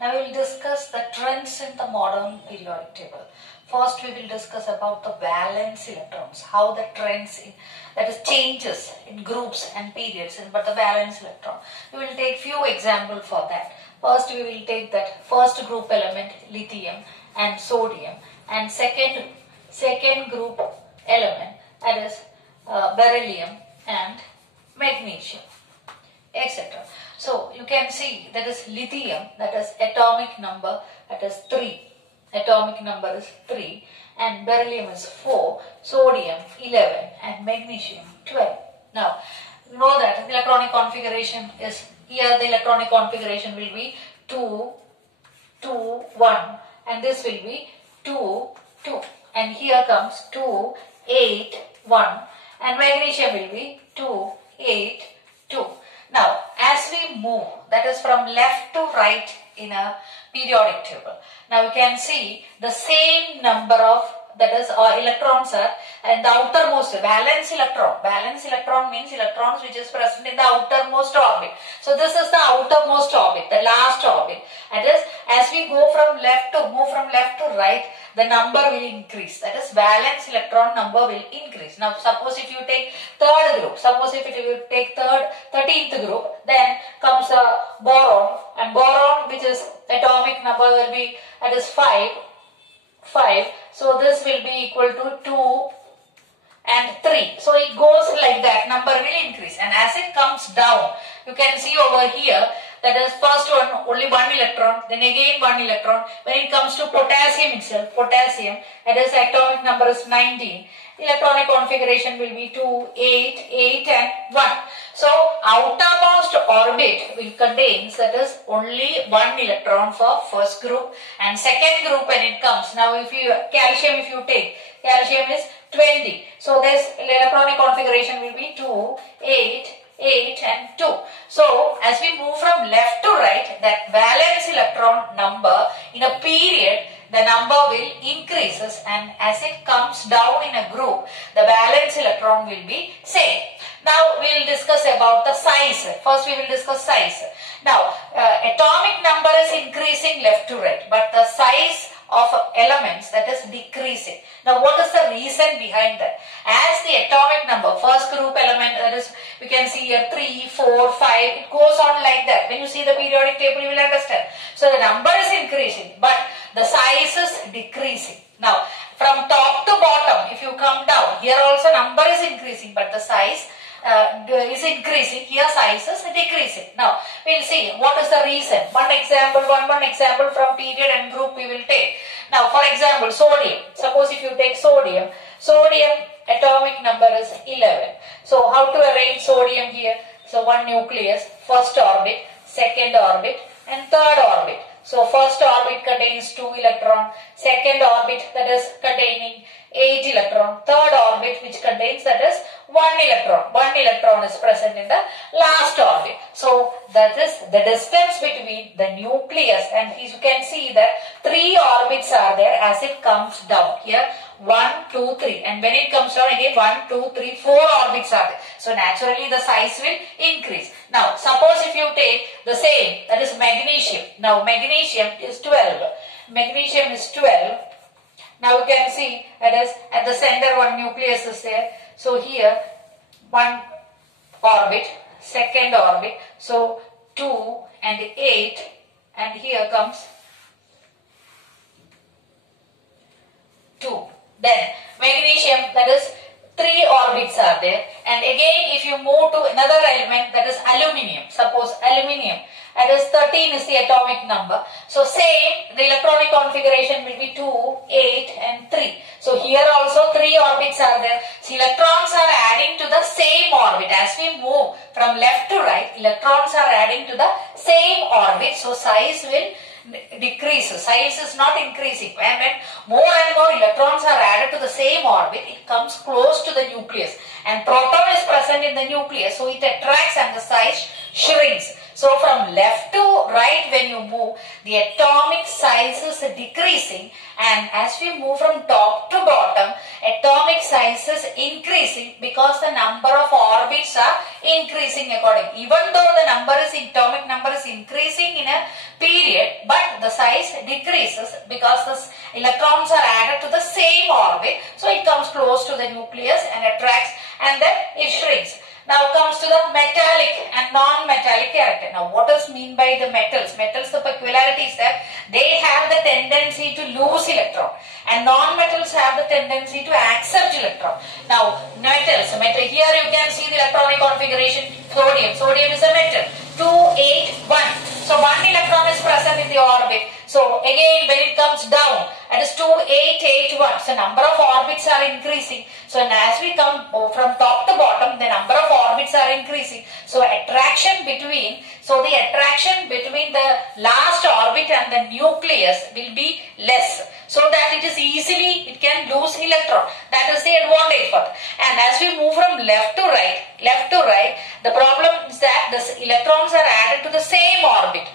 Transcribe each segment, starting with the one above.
Now we will discuss the trends in the modern periodic table. First we will discuss about the valence electrons, how the trends in, that is changes in groups and periods but the valence electron. We will take few examples for that. First we will take that first group element lithium and sodium, and second group element, that is beryllium and magnesium, etc. So you can see that is lithium, that is atomic number, that is 3. Atomic number is 3, and beryllium is 4, sodium 11 and magnesium 12. Now you know that the electronic configuration is here. The electronic configuration will be 2, 2, 1, and this will be 2, 2, and here comes 2, 8, 1, and magnesium will be 2, 8, 2. Now as we move, that is from left to right in a periodic table, now you can see the same number of, that is electrons are, and the outermost valence electron. Valence electron means electrons which is present in the outermost orbit. So this is the outermost orbit, the last orbit. That is, as we go from left to right, the number will increase. That is, valence electron number will increase. Now suppose if you take third group, suppose if you take 13th group, then comes a boron, and boron, which is atomic number, will be, that is 5. So this will be equal to 2 and 3. So it goes like that, number will increase, and as it comes down, you can see over here, that is first one only 1 electron, then again 1 electron. When it comes to potassium itself, potassium, that is atomic number is 19. Electronic configuration will be 2, 8, 8 and 1. So outermost orbit will contains, that is only 1 electron for first group, and second group when it comes. Now if you calcium, if you take calcium is 20. So this electronic configuration will be 2, 8, 8 and 2. So as we move from left to right, that valence electron number in a period, the number will increases, and as it comes down in a group, the valence electron will be same. Now we will discuss about the size. First we will discuss size. Now atomic number is increasing left to right, but the size of elements, that is decreasing. Now what is the reason behind that? As the atomic number, first group element, that is, we can see here 3, 4, 5, it goes on like that. When you see the periodic table, you will understand. So the number is increasing, but the size is decreasing. Now from top to bottom, if you come down, here also number is increasing, but the size is increasing, here size is decreasing. Now we will see what is the reason. One example from period and group we will take. Now for example, sodium. Suppose if you take sodium atomic number is 11. So how to arrange sodium here? So one nucleus, first orbit, second orbit and third orbit. So first orbit contains 2 electron, second orbit, that is containing 8 electron, third orbit which contains, that is 1 electron. 1 electron is present in the last orbit. So that is the distance between the nucleus, and you can see that 3 orbits are there as it comes down. Here 1, 2, 3, and when it comes down again 1, 2, 3, 4 orbits are there. So naturally the size will increase. Now suppose if you take the same, that is magnesium. Now magnesium is 12. Magnesium is 12. Now you can see that is at the center one nucleus is there. So here 1 orbit, second orbit, so 2 and 8, and here comes 2. Then magnesium, that is 3 orbits are there, and again if you move to another element, that is aluminium. Suppose aluminium, that is 13 is the atomic number. So same, the electronic configuration will be 2, 8 and 3. So here also 3 orbits are there. So electrons are adding to the same orbit. As we move from left to right, electrons are adding to the same orbit. So size will decrease. Size is not increasing. And when more and more electrons are added to the same orbit, it comes close to the nucleus. And proton is present in the nucleus. So it attracts and the size shrinks. So from left to right when you move, the atomic size is decreasing, and as we move from top to bottom, atomic size is increasing because the number of orbits are increasing accordingly. Even though the atomic number is increasing in a period, but the size decreases because the electrons are added to the same orbit, so it comes close to the nucleus and attracts, and then it shrinks. Now comes to the metallic and non-metallic character. Now what is mean by the metals? Metals, the peculiarity is that they have the tendency to lose electron, and non-metals have the tendency to accept electron. Now metals, here you can see the electronic configuration. Sodium is a metal, 281. So one electron is present in the orbit. So again when it comes down, it is 2881. So number of orbits are increasing. So as we come from top to bottom, the number of orbits are increasing. So the attraction between the last orbit and the nucleus will be less, so that it can lose electron. That is the advantage for it. And as we move from left to right, the problem is that the electrons are added to the same orbit,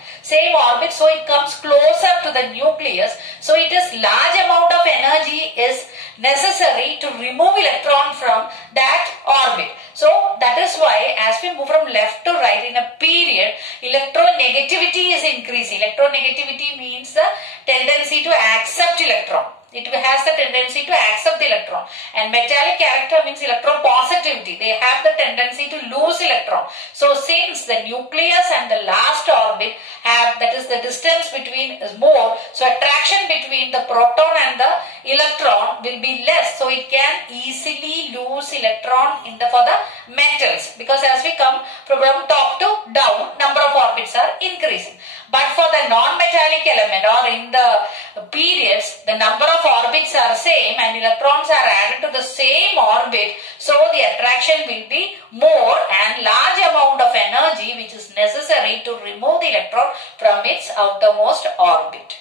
so it comes closer to the nucleus. So it is large amount of energy is necessary to remove electron from that orbit. So that is why as we move from left to right in a period, electronegativity is increasing. Electronegativity means the tendency to accept electron. It has the tendency to accept the electron. And metallic character means electropositivity. They have the tendency to lose electron. So since the nucleus and the last orbit have, that is the distance between is more, so attraction between the proton and the electron will be less. So it can easily lose electron for the metals, because as we come from top to down, number of orbits are increasing. But for the non-metallic element or in the periods, the number of orbits are same and electrons are added to the same orbit. So the attraction will be more and large amount of energy which is necessary to remove the electron from its outermost orbit.